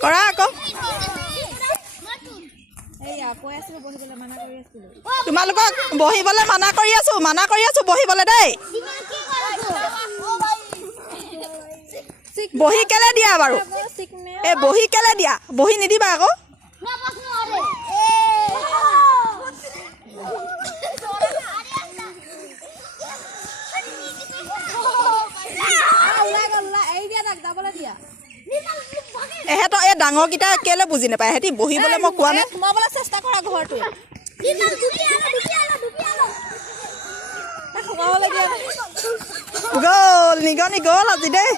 কৰা আকৌ তোমালোকক বহিবলৈ মানা কৰি আছো বহিবলৈ দেই বহি কেলে দিয়া বাৰু এই বহি কেলে দিয়া বহি নিদিবা আকৌ এহেঁতৰ এই ডাঙৰকেইটা কেলে বুজি নাপায় সিহঁতি বহিবলৈ মই কোৱা নাই সোমাবলৈ চেষ্টা কৰা ঘৰটোৱে গ'ল নিগনি গ'ল আজি দেই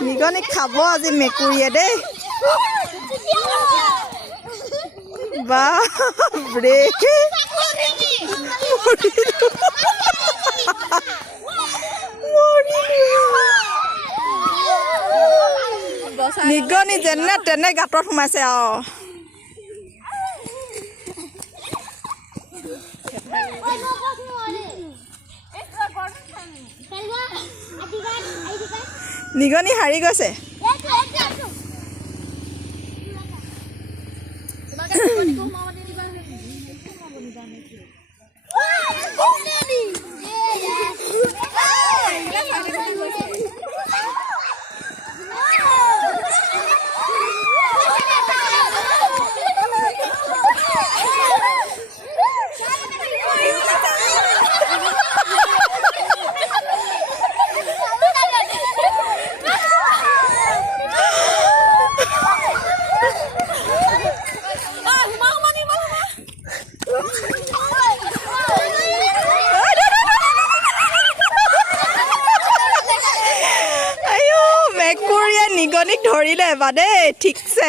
নিগনি খাব আজি মেকুৰীয়ে দেই বাপৰে নিগনি যেনে তেনে গাঁতত সোমাইছে আৰু নিগনি হাৰি গৈছে মেকুৰীয়ে নিগনিক ধৰিলে বা দেই ঠিকছে